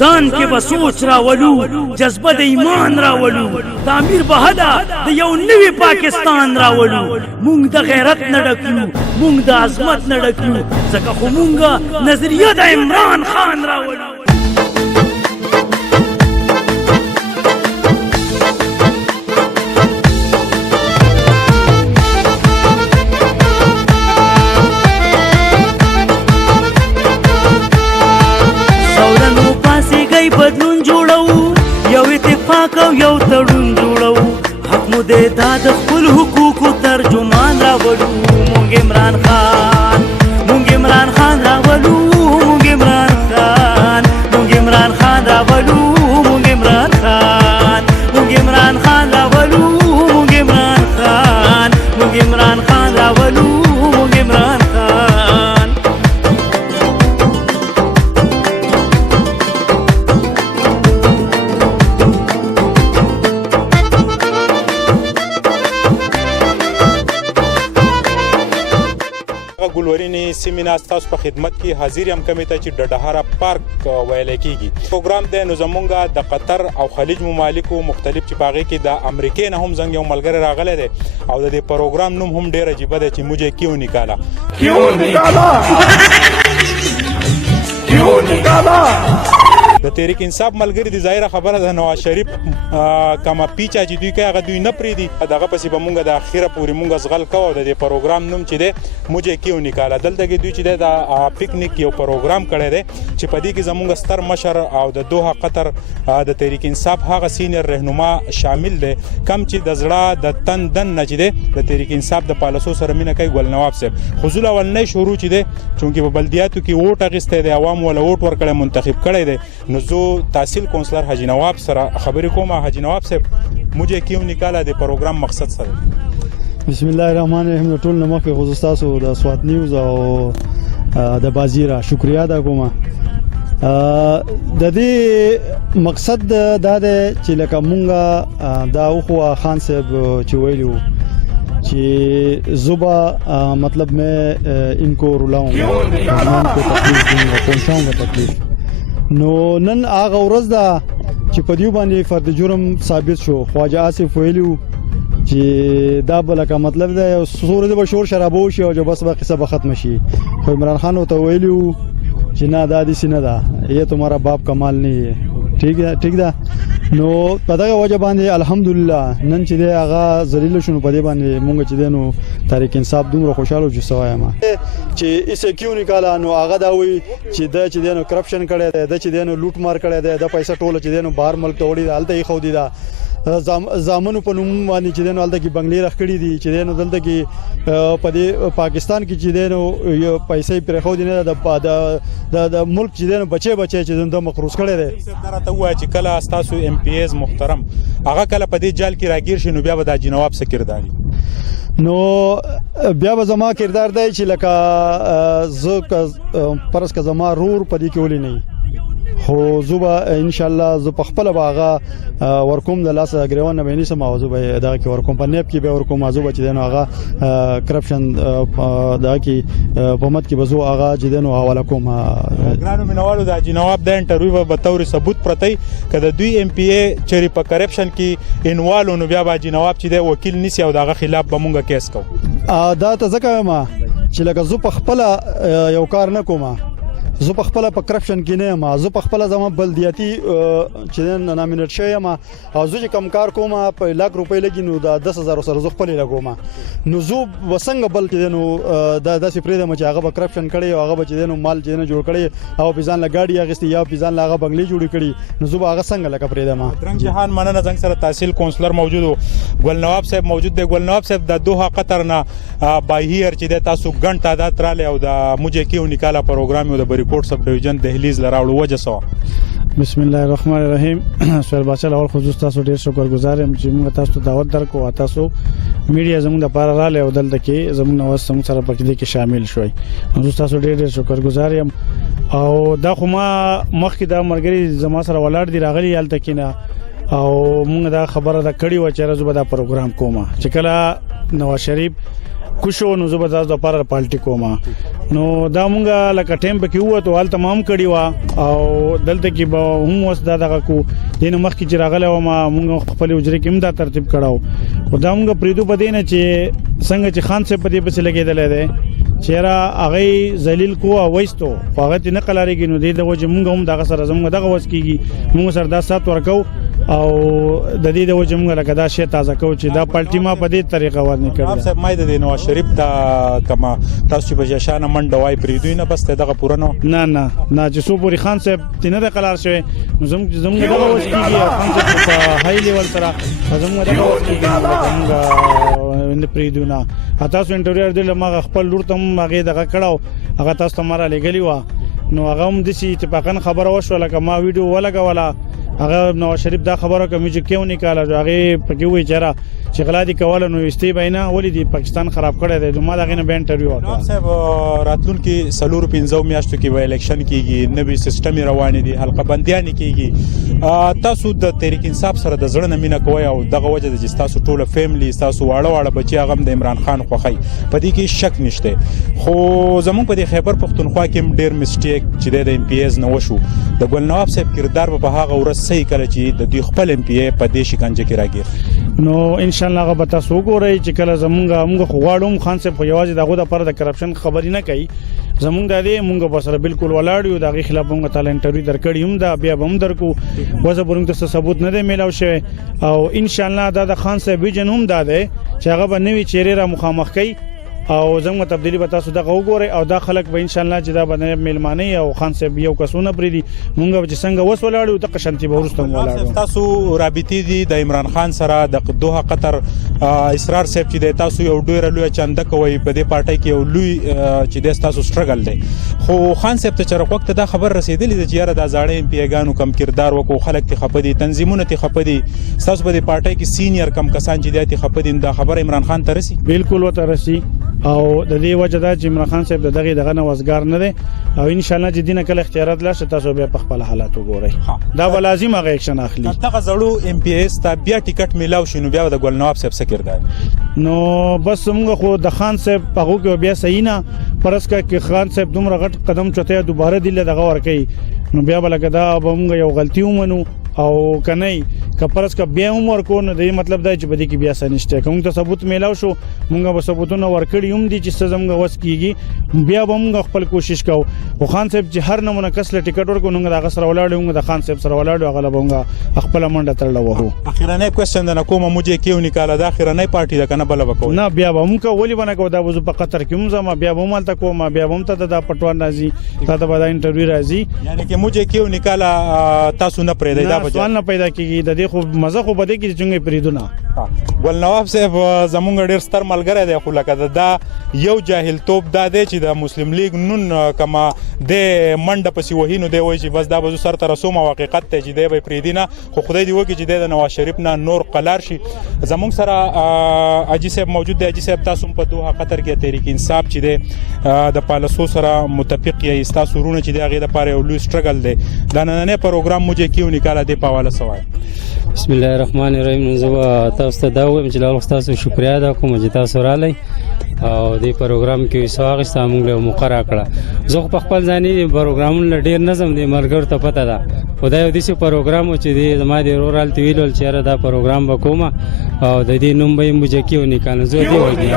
ځان کې به سوچ راولو جذبه د ایمان راولو تعمیر به هدا د یو نوي پاکستان راولو مونږ د غیرت نه ډکلو مونږ د عظمت نه ډکلو ځکه خو مونږ نظریه د عمران خان راولو بدلون جوړو یو اتفاق او یو تړون جوړو حق مو دې دا د خپل حقوقو ترجمان راولو مونږ عمران خان راولو مونږ عمران خان راولو مونږ عمران خان راولو مونږ عمران خان راولو مونږ عمران خان ګلورینې سیمینار تاسو په خدمت کې حاضر یم کمیته چې ډډهاره پارک ویل کېږي پروګرام دی نو زمونږ د قطر او خلیج ممالکو مختلف چې باغې کې د امریکې نه هم زنګ یو ملګری راغلی دی او د دې پروګرام نوم هم ډېر عجیبه دی چې موږ کیو نکالا د تحریک انصاف ملګری د ظاهره خبره د نواز شریف کما پیچا چې دوی کوي هغه دوی نه پریدي دغه پسې به مونږ د اخیره پورې مونږ زغل کوو د پروګرام نوم چې دی موږ کیو نکاله دلته کې دوی چې د پکنیک یو پروګرام کړی دی چې په دې کې زمونږ ستر مشر او د دوحه قطر د تحریک انصاف هغه سینیر رهنما شامل دی کم چې د زړه د تن دن نه چې دی د تحریک انصاف د پالیسو سره مینه کوي ګل نواب صاحب خصوصا ولنۍ شروع چې دی چونکې په بلدیاتو کې ووټ اخیستی دی عوام ولا ووټ ورکړی منتخب کړی دی نو زه تحصیل کونسلر حاجی نواب سره خبرې کوم حاجی نواب صاحب موږ کیو نکاله د پروګرام مقصد سره بسم الله الرحمن الرحیم ټول نو مخکې خو تاسو د سوات نیوز او د بازیرا شکریا دا کوم د دې مقصد دا دی چې لکه مونږه دا خو خان صاحب چې ویلو कि जुबा मतलब मैं इनको रुलाऊंगा इनको तकलीफ दूंगा पहुंचाऊंगा तकलीफ नो नन आग ورځ دا چې په دیو باندې فرد جرم ثابت شو خواجه آصف ویلو چې دا بل کا مطلب دا سورې به شور شرابو شي او بس به قصه ختم شي خو عمران خان ته ویلو چې نه دا دي سینه دا یہ تمہارا باپ کمال نہیں ہے ٹھیک ده نو په دغه وجه باندې الحمدلله نن چې هغه ذلیل شونه په دې باندې مونږ چې دینو تحریک انصاف دومره خوشاله جو سوایم چې ایسه کیو نکاله نو هغه دا وی چې د چې دینو کرپشن کړي د چې دینو لوټ مار کړي د پیسې ټوله چې دینو بهر ملک ته وړي حالت یې خو دي دا زامنو په نوم باندې چې دینو حالت کې بنگلې راخړي دي چې دینو دلته کې په پاکستان کې چې دینو یو پیسې پر خو دي نه د ملک چې دینو بچي چې د مقروض کړي دي درته وای چې کله تاسو ام پی ایز محترم هغه کله په دې جال کې راګیر شي نو بیا به د جنواب سره کرداري نو بیا به زما کردار دی چې لکه زه پرس کا زما رور په دې کې ولې نه خو زوبا ان شاء الله ز په خپل باغه ورکوم د لاس غریوان نه ویني سم اوځو به دا کې ورکوم په نیب کې به ورکوم ازو بچ دینو هغه کرپشن دا کې حکومت کې بزو هغه جدينو حواله کوم ګرانو منوالو د جنواب د انټرویو په تور ثبوت پرتای کده دوی ام پی ای چری په کرپشن کې انوالو نو بیا با جنواب چې د وکیل نسی او دغه خلاف به مونږه کیس کو دا ته ځکه ما چې لکه زو په خپل یو کار نه کوم زه په خپل په کرپشن کې نه ما زه په خپل زما بلدیاتی چې نامینټ شوم او زه چې کم کار کوم په لک روپۍ لګي نو د 10000 سره زه خپل لګوم نو زه وسنګ بل کې نو د داسې پریدم چې هغه په کرپشن کړي او هغه به چې نو مال چې نه جوړ کړي او پیزان لګاډي اغستې یا پیزان لاغه بنگلې جوړ کړي نو زه هغه څنګه لکه پریدم درنګ جهان مننه څنګه سره تحصیل کونسلر موجود ګل نواب صاحب موجود دی ګل نواب صاحب د دوحه قطر نه باهیر چې د تاسو ګڼ تعداد رااله او د موږ کیو نکاله پروګرام او د ریپورت سب ډیویژن دهلیز لراوړو وجه سو بسم الله الرحمن الرحیم سوال بچل اول خصوص تاسو ډیر شکرګزار یم چې موږ تاسو ته دعوت درکو تاسو میډیا زموږ لپاره رااله او دلته کې زموږ نو سم سره پکې کې شامل شوي نو تاسو ډیر شکرګزار یم او دا خو ما مخکې دا مرګري زما سره ولاړ دی راغلی حالت کې نه او موږ دا خبره دا کړې و چې راځو به دا پروګرام کومه چې کله نواز شریف خوشو نو زبردست د پر پالټي کوما نو دا مونږه لکه ټیم پکې وته حال تمام کړی وا او دلته کې به هم وس دغه کو دین مخ کې چراغله و ما مونږ خپل وجري کې دا ترتیب کړهو او دا مونږ پریدو پدې نه چې څنګه چې خان صاحب پدې پس لګیدل دی چیرې هغه ذلیل کو او وېستو هغه نه قلاريږي نو د وجه مونږ هم دغه سره زموږ دغه وس کیږي مونږ سره دا سات ورکو او د دې د وجه مونږ لکه دا شی تازه کو چې دا پالټي ما په دې طریقه ورنه کړل صاحب مې د نواز شریف دا کما تاسو چې بجشانه منډه وای پریدوی نه بس دغه پوره نه چې سو پوری خان صاحب تینه د قلار شوی زموږ دغه وس کیږي خان صاحب په هاي لیول سره زموږ دغه وس کیږي ان پریدونه تاسو انټرویو دل ما خپل لور ته هغه دغه کړهو هغه تاسو ته مارا لګلی و نو هغه هم د سي اتفاقا خبره وشو لکه ما ویډیو ولګولا هغه نواز شریف دا خبره کوي چې کیو نکاله هغه پکې وی چیرې چې غلا دي کوله نو استی بینه ولې دی پاکستان خراب کړی دی نو ما دا غنه به انټرویو وکړ صاحب راتلونکي سلور 15 میاشتو کې وای الیکشن کیږي نوې سیستم روان دي حلقه بنديان کیږي تاسو د تحریک انصاف سره د زړه نمینه کوي او دغه وجه د تاسو ټوله فیملی تاسو واړه بچي هغه د عمران خان خوخی په دې کې شک نشته خو زمون په خیبر پختونخوا کې ډیر میسټیک چې د ام پی ایز نو وشو د ګل نواب صاحب کردار په هغه ورځ صحیح کړ چې د دوی خپل ام پی ای په دې شکنجه کې راګیر نو ان شاء الله غو تاسو ګورئ چې کله زمونږ غواړم خان صاحب خو یوازې دغه د پر د کرپشن خبرې نه کوي زمونږ د دې مونږ په سره بالکل ولاړ یو دغه خلاف مونږ تعالی انټرویو درکړی هم دا بیا هم درکو وځه برونګ ته ثبوت نه دی میلاو شوی او ان شاء الله دا د خان صاحب ویژن هم دا دی چې هغه به نوی چیرې را مخامخ کوي او زموږ تبدیلی به تاسو دغه وګورئ او دا خلک به ان شاء الله چې دا باندې میلمانه او خان صاحب یو کسونه پری دي مونږ به څنګه وس ولاړو د قشنتی به ورسته ولاړو تاسو رابطې دي د عمران خان سره د دوه قطر اسرار صاحب چې د تاسو یو ډیر لوی چنده کوي په دې پارټي کې یو لوی چې د تاسو سټرګل دی خو خان صاحب ته چر وخت دا خبر رسیدلی د چیرې د زاړې پیګانو کم کردار وکړو خلک ته خپدي تنظیمونه ته خپدي تاسو په دې پارټي کې سینیئر کم کسان چې د خپدي دا خبر عمران خان ته رسي بالکل وته رسي او د دې وجه دا چې عمران خان صاحب دغه نوازګار نه دي او ان شاء الله چې دینه کله اختیارات لاشه تاسو به په خپل حالات وګورئ دا به لازم هغه اکشن اخلي دغه زړو ام پی ایس ته بیا ټیکټ میلاو شنو بیا د ګل نواب صاحب سکردار نو بس موږ خو د خان صاحب په هغه کې بیا صحیح نه پرسکه کې خان صاحب دومره غټ قدم چته دوباره دی دغه ور کوي نو بیا بلګه دا به موږ یو غلطي ومنو او کنه کپرس کا بیا عمر کو نه دی مطلب دا چې بده کې بیا سنشته کوم ته ثبوت میلاو شو مونږه به ثبوتونه ورکړی هم دي چې زموږ وس کیږي بیا به موږ خپل کوشش کوو خو خان صاحب چې هر نمونه کسله ټیکټ ورکو نو د غسر ولاړو موږ د خان صاحب سره ولاړو غلا بونګه خپل منډه ترلو وو اخیرانه کوېسچن نه کومه موږ کېو نکاله د اخیرانه پارټي د کنه بل وکړو نه بیا به موږ ولې باندې کو دا وځو په قطر کې موږ ما بیا به مالته کوم بیا به مت د پټوان راځي تا د باندې انټرویو راځي یعنی چې موږ کېو نکاله تاسو نه پرې دا سوال نه پیدا کیږي د دې خو مزه خو بده کې څنګه پریدونه ګل نواب صاحب زمونږ ډیر ستر ملګری دی خو لکه دا یو جاهل توپ دا دی چې د مسلم لیگ نون کما د منډه پسې وهینو دی وای چې بس دا به سر تر سومه حقیقت ته چې دی به پریدینه خو خدای دی وکي چې د نواز شریف نه نور قلار شي زمونږ سره اجي صاحب موجود دی اجي صاحب تاسو په دوه قطر کې تحریک انصاف چې دی د پالسو سره متفق یې تاسو رونه چې دی هغه د پاره یو لوی سټرګل دی دا نن پروګرام موږ کیو نکاله دی په حواله سوال بسم الله الرحمن الرحیم زه تاسو ته دا وایم چې له تاسو شکریا ده کوم چې تاسو رالی او د پروګرام کې سواغست موږ له مقرره کړه زه په خپل ځاني پروګرامونه ډیر نظم دی مرګر ته پته ده خدای دې سي پروګرام چې دی زما د رورال تی ویلول چې دا پروګرام وکوم او د دې نوم به موږ کېو نکاله زه دی وایي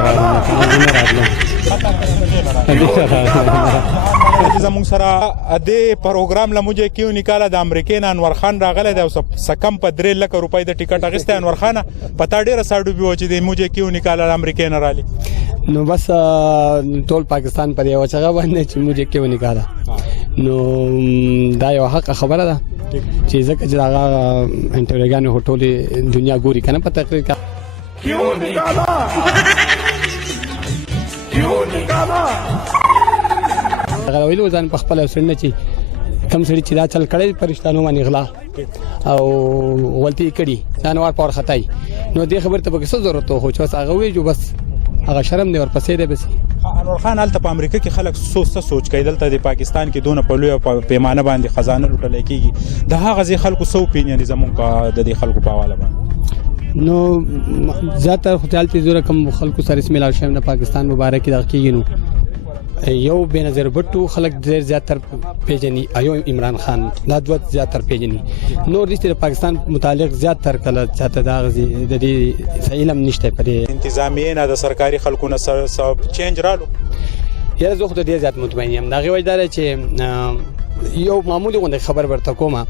زموږ سره د پروګرام لموږ کیو نکاله د امریکای نه انور خان راغله د سکم په 3 لک روپۍ د ټیکټ اغسته انور خان پتا ډیره ساډو بيو چې د موږ کیو نکاله د امریکای نه رالي نو بس ټول پاکستان پر یو څنګه باندې چې موږ کیو نکاله نو دا یو حق خبره ده چې ځکه چې هغه انټرګان هټولې دنیا ګوري کنه په تقریر کیو نکاله هغه ویلو ځان په خپل سرنه چې کم سړي چې دا چل کړي پرشتانو باندې غلا او غلطي کړي دا نوار پر خطای نو دې خبر ته به څه ضرورت هو چې هغه وی جو بس هغه شرم دی ورپسې دی بس انور خان الته په امریکا کې خلک سوچ کوي دلته د پاکستان کې دونه په لوی پیمانه باندې خزانه لوټل کیږي د هغه ځای خلکو سو پینې زمونږ د دې خلکو په حواله باندې نو زیاتره خپل زوره کوم خلکو سره اسمیل او شم د پاکستان مبارک د کیږي یو بنظیر بټو خلک ډیر زیاتره پیژني ایو عمران خان دا دوه زیاتره پیژني نور د پاکستان متعلق زیاتره کله چاته دا غزي د دې علم نشته پرې انتظامیه نه د سرکاري خلکو نه سره چینج رالو یا زه خو د دې زیات مطمئن یم دا غوښ دار چې یو معمولی غونډه خبر ورته کومه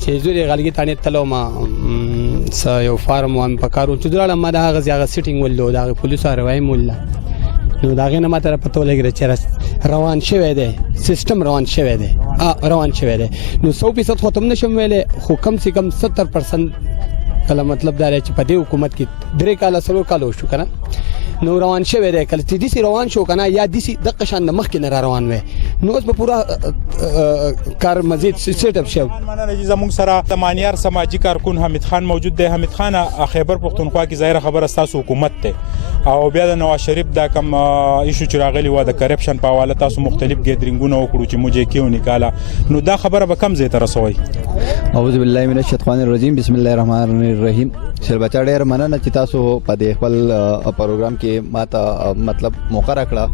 چې زوري غلګي تانه تلو ما یو فارم وان پکارو چې دراله ما دا غزي هغه سیټینګ ولله دا پولیسو راوي مولا نو دا غنه ماته پته ولګره چې روان شوه دی سیستم روان شوه دی روان شوه دی نو 100% ختم نشم ویلې خو کم سے کم 70% کله مطلب دا چې په دې حکومت کې درې کال سره کال شو کنه نو روان شوه دی کله چې دې روان شو کنه یا دې د قشان د مخ کې نه روان وي نو اوس په پورا کار مزید سیټ اپ شو مننه چې زموږ سره د مانیار سماجی کارکون حمید خان موجود دی حمید خان خیبر پختونخوا کې ظاهر خبره تاسو حکومت ته او بیا د نواز شریف دا کم ایشو چې راغلی و د کرپشن په حواله تاسو مختلف ګیدرینګونه وکړو چې موږ کېو نکاله نو دا خبره به کم زی تر رسوي اعوذ بالله من الشیطان الرجیم بسم الله الرحمن الرحیم شر بچا ډیر مننه چې تاسو په دې خپل پروګرام کې ماته مطلب موقع راکړه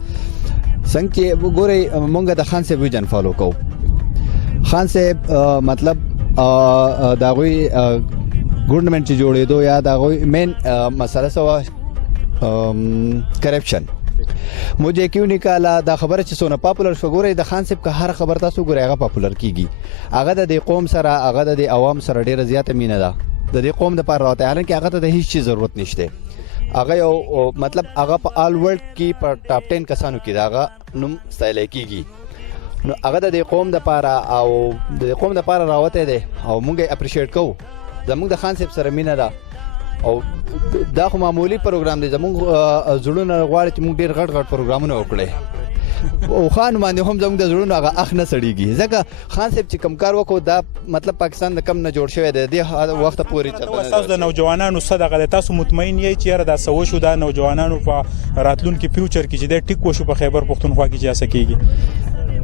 څنګه چې وګورئ مونږ د خان صاحب ویژن فالو کوو خان صاحب مطلب دا غوي ګورنمنت چې جوړېدو یا دا غوي مین مسله سوا کرپشن مجھے کیوں نکالا دا خبره چې سونه پاپولر شګوري د خان صاحب که هر خبر تاسو ګورئ هغه پاپولر کیږي هغه د قوم سره هغه د عوام سره ډیره زیاته مینه ده د دې قوم د پر راته حالانکه هغه ته د هیڅ چیز ضرورت نشته هغه یو مطلب هغه په آل ورلد کې په ټاپ 10 کسانو کې داغه نوم ستایل کیږي نو هغه د قوم د پاره او د قوم د پاره راوته دي او موږ اپریشیټ کوو زموږ د خان صاحب سره مینه ده او دا خو معمولی پروګرام دی زموږ زړونه غواړي چې موږ ډیر غټ غټ پروګرامونه وکړو او خان باندې هم زموږ د زړونو هغه اخ نه سړيږي ځکه خان صاحب چې کم کار وکړو دا مطلب پاکستان د کم نه جوړ شوی دی د وخت پورې چلته تاسو د نوجوانانو صدقه تاسو مطمئن یی چې را د سوي شو د نوجوانانو په راتلونکو فیوچر کې چې د ټیک وشو په خیبر پختونخوا کې چې اسکیږي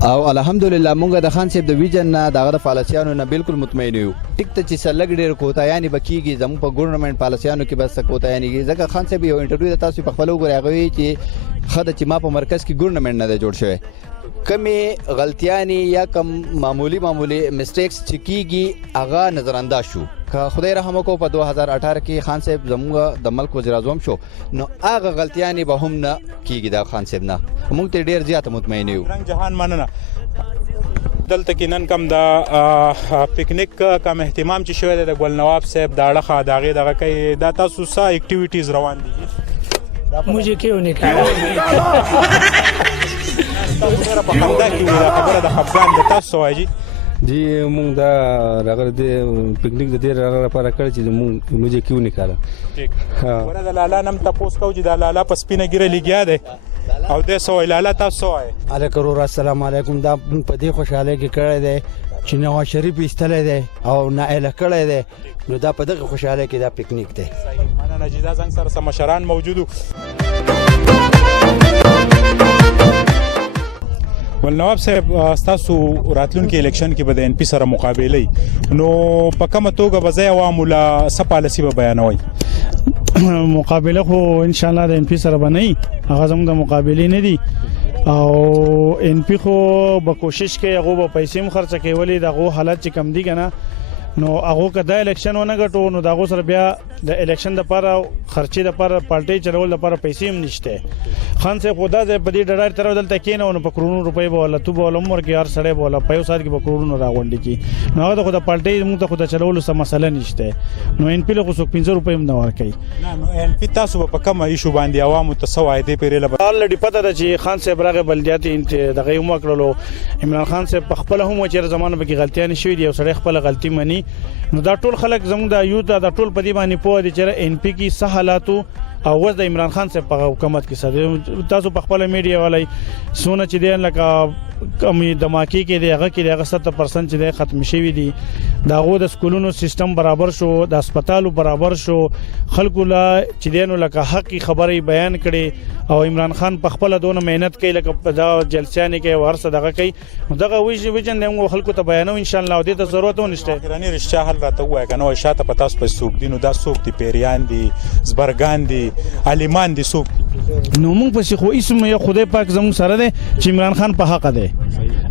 او الحمدلله مونږ د خان صاحب د ویژن نه دغه پالیسیانو نه بالکل مطمئن یو ټیک ته چې سلګ ډیر کوتا یعنی بکیږي زمو په ګورنمنت پالیسیانو کې بس کوتا یعنی ځکه خان صاحب یو انټرویو تاسو په خپل وګورئ غوي چې خدای چې ما په مرکز کې ګورنمنت نه جوړ شوی کمی غلطیانی یا کم معمولی مسټیکس چې کیږي هغه نظر انداز شو که خدای رحم وکړو په 2018 کې خان صاحب زموږ د ملک وزیر اعظم شو نو هغه غلطیانی به هم نه کیږي د خان صاحب نه موږ ته ډیر زیات مطمئن یو رنگ جهان مننه دلته کې نن کم د پکنیک کم اهتمام چې شوی د ګل نواب صاحب دا اړه دغه کوي دا تاسو سا اکټیویټیز روان دي مجھے کیوں نہیں کہا تاسو په خندا کې دا خبره د خفګان د تاسو واجی جی مونږ دا راغره د پکنیک د دې لپاره کړی چې مونږ مجھے کیوں نہیں کہا ٹھیک ورته د لالا نم تاسو کو چې د لالا په سپینه ګره لګیا دی او د سو لالا تاسو وای علیکم السلام علیکم دا په دې خوشاله کې کړی دی چې نواز شریف ایستل دی او نائله کړی دی نو دا په دغه خوشاله کې دا پکنیک دی مننه جزا زنګ سره سمشران موجودو ول نواب صاحب تاسو راتلونکي الیکشن کې به د ان پی سره مقابله نو په کومه توګه به ځای عوامو لا سپالسی به بیانوي مقابله خو ان شاء الله د ان پی سره باندې هغه زموږ د مقابله نه دي او ان پی خو به کوشش کوي هغه به پیسې مخرڅ کوي ولی دغه حالت چې کم دي کنه نو هغه کدا الیکشن ونه غټو نو دغه سره بیا د الیکشن د لپاره خرچې د لپاره پالټي چلول د لپاره پیسې هم نشته خان صاحب خدا دې په دې ډډار تر دلته کېنه نو په کرونو روپۍ به ولا تو به عمر کې هر سړی به ولا په یو سات کې به کرونو راغونډي کی نو هغه خدا پالټي موږ ته خدا چلول څه مسله نشته نو ان پی له 15 روپۍ هم نه ورکړي نه نو ان پی تاسو په کومه ایشو باندې عوامو ته سوای دی پیرله الډی پته ده چې خان صاحب راغه بلدیاتي دغه یو مکړلو عمران خان صاحب په خپل هم چې زمانه به غلطیاں شوې دي او سړی خپل غلطي مني نو دا ټول خلک زموږ د یوت دا ټول په دی باندې پوه دي چې ان پی کې سہالاتو او وز د عمران خان صاحب په حکومت کې سره تاسو په خپل میډیا والای سونه چې دی لکه کمی دماکی کې دی هغه کې هغه 70% چې ختم شوی دي داغه د سکولونو سیستم برابر شو د هسپتالو برابر شو خلکو لا چې دینو لکه حق خبري بیان کړي او عمران خان په خپل دونه مهنت کوي لکه په دا جلسیانه کې ورسره دغه کوي دغه ویژن د خلکو ته بیانو ان شاء الله او د ضرورت ونشته ګرانی رښتیا حل راته وای کنه شاته پتا اوس په سوق دینو دا سوق دی پیریان دي زبرګان دي علیمان دي سوق نو موږ په شي خو اسم یو خدای پاک زموږ سره دی چې عمران خان په حق دی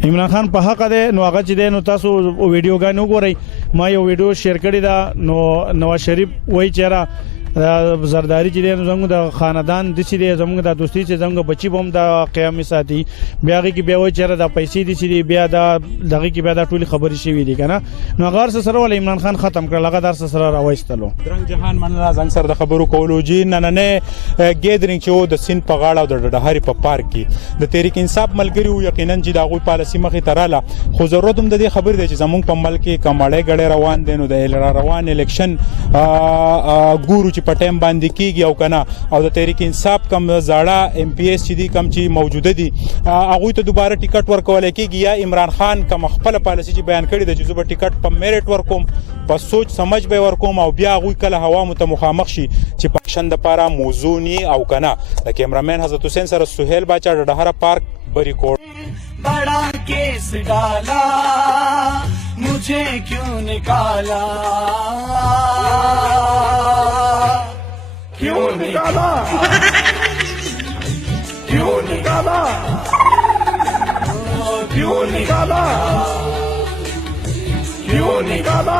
عمران خان په حق دی نو هغه چې دی نو تاسو ویډیو غا نو ګورئ ما یو ویډیو شیر کړی دا نو نواز شریف وای چیرې زرداری چې زموږ د خاندان د چې زموږ د دوستي چې زموږ بچي بوم د قیام ساتي بیا کې بیا وای چیرې د پیسې دي چې بیا د دغه کې بیا د ټولي خبري شوې دي کنه نو غار سره ول عمران خان ختم کړ لغه در سره راوېستلو درنګ جهان مننه زنګ سره د خبرو کولو جی نه ګیدرینګ چې د سین په غاړه او د ډهاري په پارک کې د تحریک انصاف ملګری یقینا چې دا غوي پالیسي مخې تراله خو ضرورت هم د دې خبر دی چې زموږ په ملک کې کماړې غړې روان دي نو د روان الیکشن ګورو په ټیم باندې کیږي او کنه او د تحریک انصاف کم زاړه ام پی ایس چې دي کم چې موجوده دي هغه ته دوباره ټیکټ ورکول کیږي یا عمران خان کم خپل پالیسي چې بیان کړی د چې زوب ټیکټ په میرټ ورکوم په سوچ سمج به ورکوم او بیا غوي کله هوا متمخامخ شي چې پښند لپاره موزونی او کنه د کیمرامین حضرت حسین سره سہیل باچا ډهره پارک بری کوټ बड़ा केस डाला मुझे क्यों निकाला क्यों निकाला क्यों निकाला क्यों निकाला क्यों निकाला